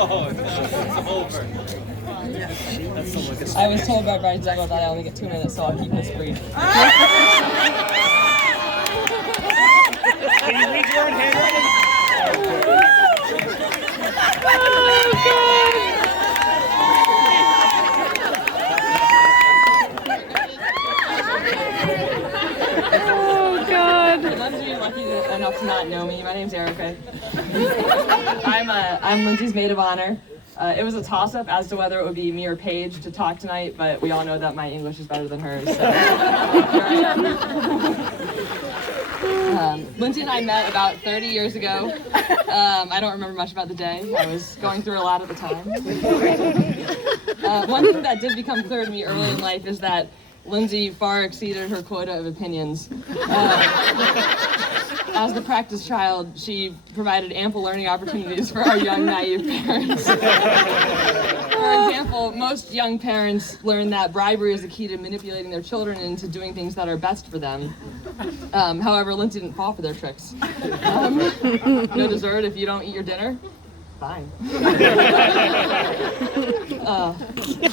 Oh, no, it's over. I was told by Brian Zegel that I only get 2 minutes, so I'll keep this brief. Can you read your own handwriting? Oh, God. For those of you lucky enough to not know me, my name's Erica. I'm Lindsey's maid of honor. It was a toss-up as to whether it would be me or Paige to talk tonight, but we all know that my English is better than hers. So. Lindsey and I met about 30 years ago. I don't remember much about the day. I was going through a lot at the time. One thing that did become clear to me early in life is that Lindsey far exceeded her quota of opinions. As the practice child, she provided ample learning opportunities for our young, naive parents. For example, most young parents learn that bribery is the key to manipulating their children into doing things that are best for them. However, Lindsey didn't fall for their tricks. No dessert if you don't eat your dinner? Fine.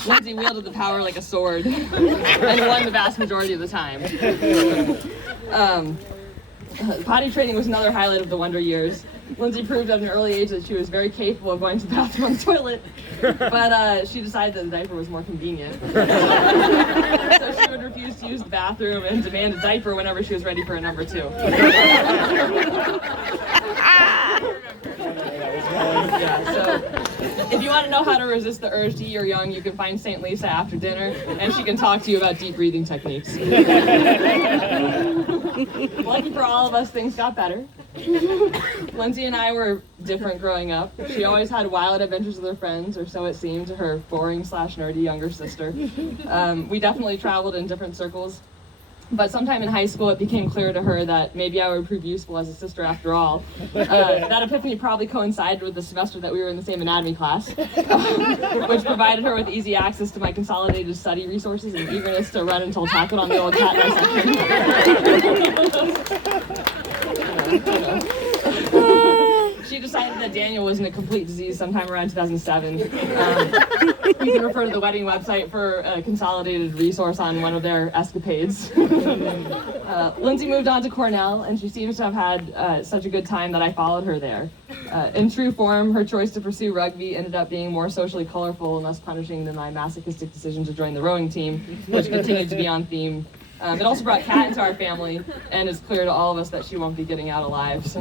Lindsey wielded the power like a sword and won the vast majority of the time. Potty training was another highlight of the Wonder Years. Lindsey proved at an early age that she was very capable of going to the bathroom on the toilet, but she decided that the diaper was more convenient. So she would refuse to use the bathroom and demand a diaper whenever she was ready for a number 2. Yeah, so if you want to know how to resist the urge to eat your young, you can find St. Lisa after dinner, and she can talk to you about deep breathing techniques. Lucky for all of us, things got better. Lindsey and I were different growing up. She always had wild adventures with her friends, or so it seemed to her boring/nerdy younger sister. We definitely traveled in different circles. But sometime in high school, it became clear to her that maybe I would prove useful as a sister after all. That epiphany probably coincided with the semester that we were in the same anatomy class, which provided her with easy access to my consolidated study resources and eagerness to run until tackled on the old cat dissection. She decided that Daniel wasn't a complete disease sometime around 2007. You can refer to the wedding website for a consolidated resource on one of their escapades. Lindsey moved on to Cornell, and she seems to have had such a good time that I followed her there. In true form, her choice to pursue rugby ended up being more socially colorful and less punishing than my masochistic decision to join the rowing team, which continued to be on theme. It also brought Kat into our family, and it's clear to all of us that she won't be getting out alive. So.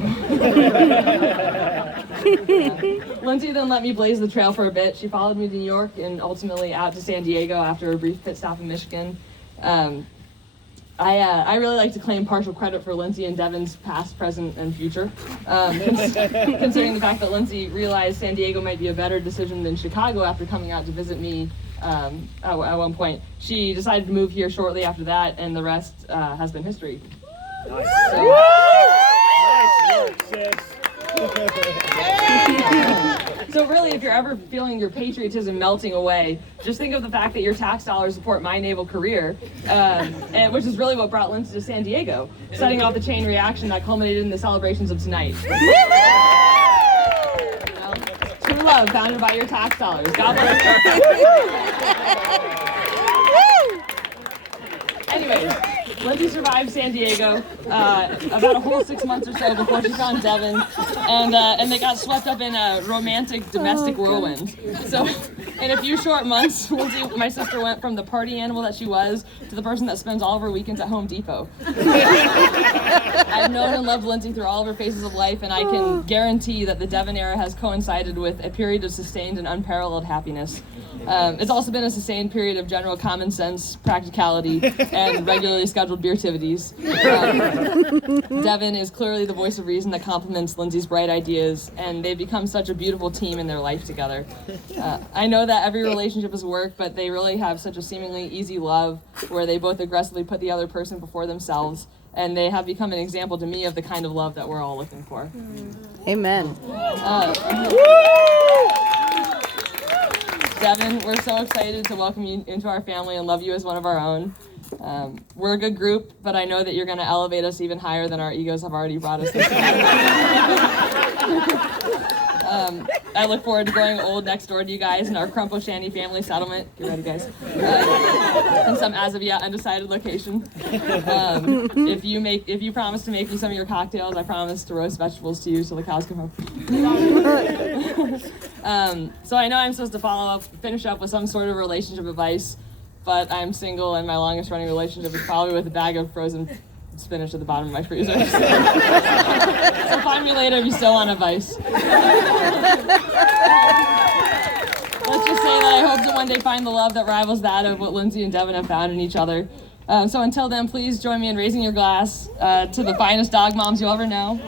Lindsey then let me blaze the trail for a bit. She followed me to New York and ultimately out to San Diego after a brief pit stop in Michigan. I really like to claim partial credit for Lindsey and Deven's past, present, and future. Considering the fact that Lindsey realized San Diego might be a better decision than Chicago after coming out to visit me at one point. She decided to move here shortly after that, and the rest has been history. Nice. So, Nice work, sis. So really, if you're ever feeling your patriotism melting away, just think of the fact that your tax dollars support my naval career, and which is really what brought Lindsey to San Diego, setting off the chain reaction that culminated in the celebrations of tonight. True love founded by your tax dollars. God bless you. Anyways, Lindsey survived San Diego about a whole 6 months or so before she found Deven, and they got swept up in a romantic domestic whirlwind. So in a few short months, Lindsey, my sister, went from the party animal that she was to the person that spends all of her weekends at Home Depot. I've known and loved Lindsey through all of her phases of life, and I can guarantee that the Deven era has coincided with a period of sustained and unparalleled happiness. It's also been a sustained period of general common sense, practicality, and regularly scheduled beer activities. Deven is clearly the voice of reason that complements Lindsey's bright ideas, and they've become such a beautiful team in their life together. I know that every relationship is work, but they really have such a seemingly easy love where they both aggressively put the other person before themselves, and they have become an example to me of the kind of love that we're all looking for. Amen. Deven, we're so excited to welcome you into our family and love you as one of our own. We're a good group, but I know that you're going to elevate us even higher than our egos have already brought us this far. I look forward to growing old next door to you guys in our Crumpo Shanty family settlement. Get ready, guys. In some as of yet undecided location. If you promise to make me some of your cocktails, I promise to roast vegetables to you till the cows come home. So I know I'm supposed to finish up with some sort of relationship advice, but I'm single and my longest running relationship is probably with a bag of frozen spinach at the bottom of my freezer. So find me later if you still want advice. Let's just say that I hope to one day find the love that rivals that of what Lindsey and Deven have found in each other. So until then, please join me in raising your glass to the finest dog moms you'll ever know.